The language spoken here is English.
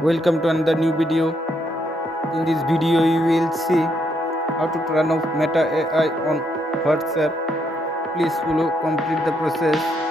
Welcome to another new video. In this video you will see how to turn off Meta AI on WhatsApp. Please follow complete the process.